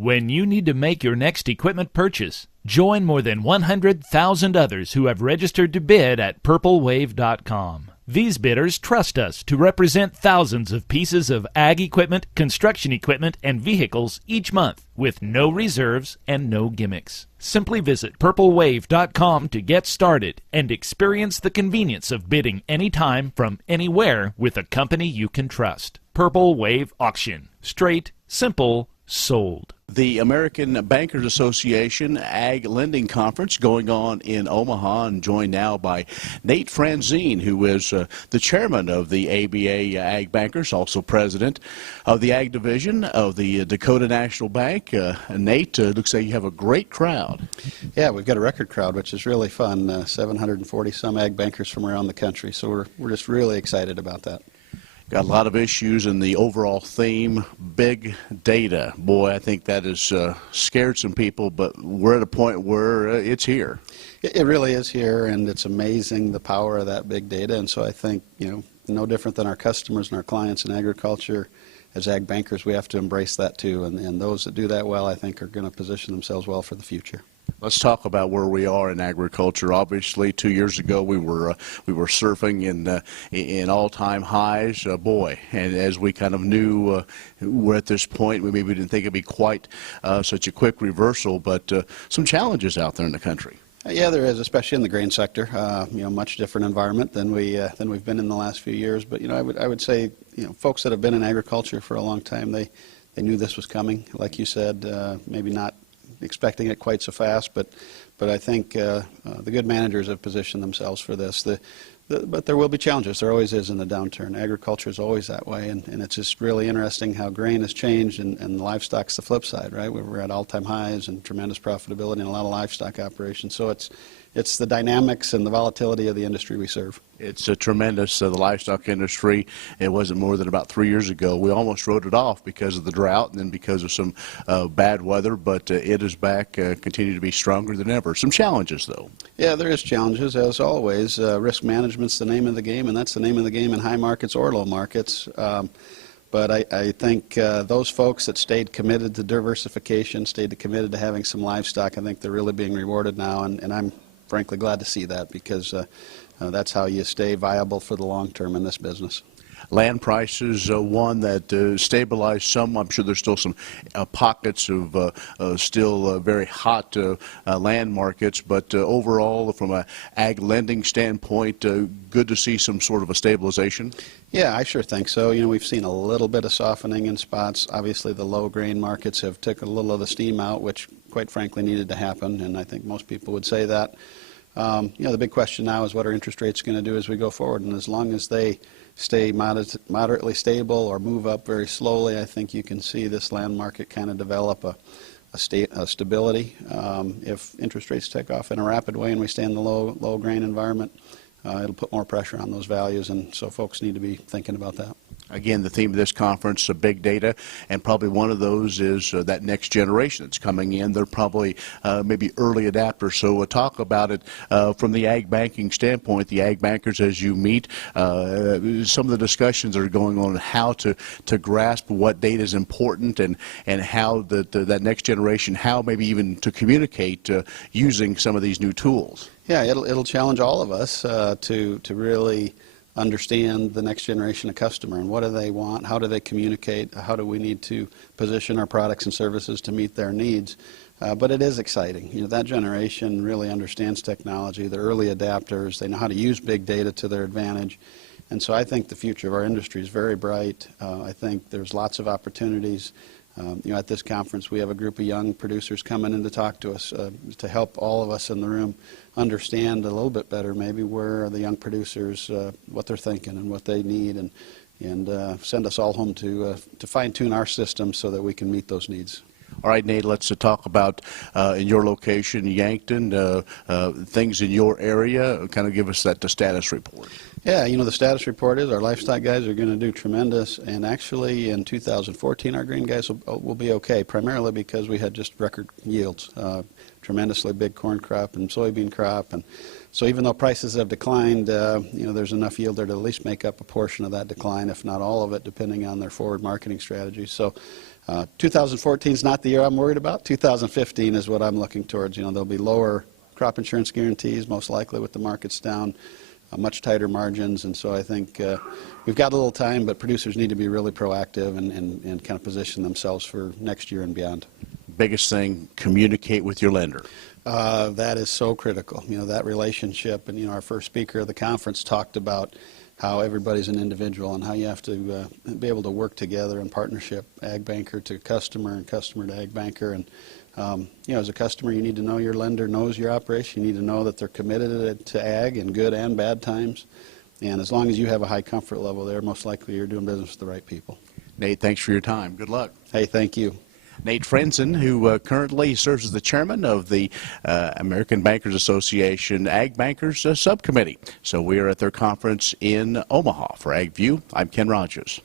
When you need to make your next equipment purchase, join more than 100,000 others who have registered to bid at purplewave.com. These bidders trust us to represent thousands of pieces of ag equipment, construction equipment, and vehicles each month with no reserves and no gimmicks. Simply visit purplewave.com to get started and experience the convenience of bidding anytime from anywhere with a company you can trust. Purple Wave Auction. Straight, simple, sold. The American Bankers Association Ag Lending Conference going on in Omaha, and joined now by Nate Franzen, who is the chairman of the ABA Ag Bankers, also president of the Ag Division of the Dakota National Bank. Nate, looks like you have a great crowd. Yeah, we've got a record crowd, which is really fun. 740 some ag bankers from around the country, so we're just really excited about that. Got a lot of issues, and the overall theme, big data. Boy, I think that has scared some people, but we're at a point where it's here. It really is here, and it's amazing the power of that big data. And so I think, no different than our customers and our clients in agriculture, as ag bankers, we have to embrace that too. And those that do that well, I think, are going to position themselves well for the future. Let's talk about where we are in agriculture. Obviously, 2 years ago we were surfing in all-time highs, boy. And as we kind of knew, we're at this point. We maybe didn't think it'd be quite such a quick reversal, but some challenges out there in the country. Yeah, there is, especially in the grain sector. Much different environment than we've been in the last few years. But I would say, folks that have been in agriculture for a long time, they knew this was coming. Like you said, maybe not expecting it quite so fast, but I think the good managers have positioned themselves for this. But there will be challenges. There always is in the downturn. Agriculture is always that way, and it's just really interesting how grain has changed, and livestock's the flip side, right? We're at all-time highs and tremendous profitability in a lot of livestock operations. So it's the dynamics and the volatility of the industry we serve. It's tremendous. The livestock industry, it wasn't more than about 3 years ago. We almost wrote it off because of the drought and then because of some bad weather, but it is back, continue to be stronger than ever. Some challenges, though. Yeah, there is challenges, as always. Risk management's the name of the game, and that's the name of the game in high markets or low markets. But I think those folks that stayed committed to diversification, stayed committed to having some livestock, I think they're really being rewarded now, and I'm frankly glad to see that, because that's how you stay viable for the long term in this business. Land prices, one that stabilized some. I'm sure there's still some pockets of still very hot land markets, but overall, from an ag lending standpoint, good to see some sort of a stabilization. Yeah, I sure think so. We've seen a little bit of softening in spots. Obviously, the low grain markets have taken a little of the steam out, which quite frankly needed to happen, and I think most people would say that. The big question now is what are interest rates going to do as we go forward, and as long as they stay moderately stable or move up very slowly, I think you can see this land market kind of develop a stability. If interest rates take off in a rapid way and we stay in the low grain environment, it'll put more pressure on those values, and so folks need to be thinking about that. Again, the theme of this conference, big data, and probably one of those is that next generation that's coming in. They're probably maybe early adapters. So talk about it from the ag banking standpoint, the ag bankers as you meet, some of the discussions that are going on how to grasp what data is important and how that next generation, how maybe even to communicate using some of these new tools. Yeah, it'll challenge all of us to really understand the next generation of customer and what do they want, how do they communicate, how do we need to position our products and services to meet their needs. But it is exciting. That generation really understands technology. They're early adapters. They know how to use big data to their advantage. And so I think the future of our industry is very bright. I think there's lots of opportunities. At this conference, we have a group of young producers coming in to talk to us to help all of us in the room understand a little bit better maybe where the young producers, what they're thinking and what they need, and send us all home to fine-tune our system so that we can meet those needs. All right, Nate, let's talk about in your location, Yankton, things in your area. Kind of give us the status report. Yeah, the status report is our livestock guys are going to do tremendous, and actually in 2014 our grain guys will be okay, primarily because we had just record yields, tremendously big corn crop and soybean crop, and so even though prices have declined, there's enough yield there to at least make up a portion of that decline, if not all of it, depending on their forward marketing strategy. So 2014 is not the year I'm worried about. 2015 is what I'm looking towards. You know, there'll be lower crop insurance guarantees, most likely with the markets down, much tighter margins, and so I think we've got a little time, but producers need to be really proactive and kind of position themselves for next year and beyond. Biggest thing, communicate with your lender. That is so critical. You know, that relationship, and you know, our first speaker of the conference talked about how everybody's an individual and how you have to be able to work together in partnership, ag banker to customer and customer to ag banker. And you know, as a customer, you need to know your lender knows your operation. You need to know that they're committed to ag in good and bad times. And as long as you have a high comfort level there, most likely you're doing business with the right people. Nate, thanks for your time. Good luck. Hey, thank you. Nate Franzen, who currently serves as the chairman of the American Bankers Association Ag Bankers Subcommittee. So we are at their conference in Omaha. For AgView, I'm Ken Rahjes.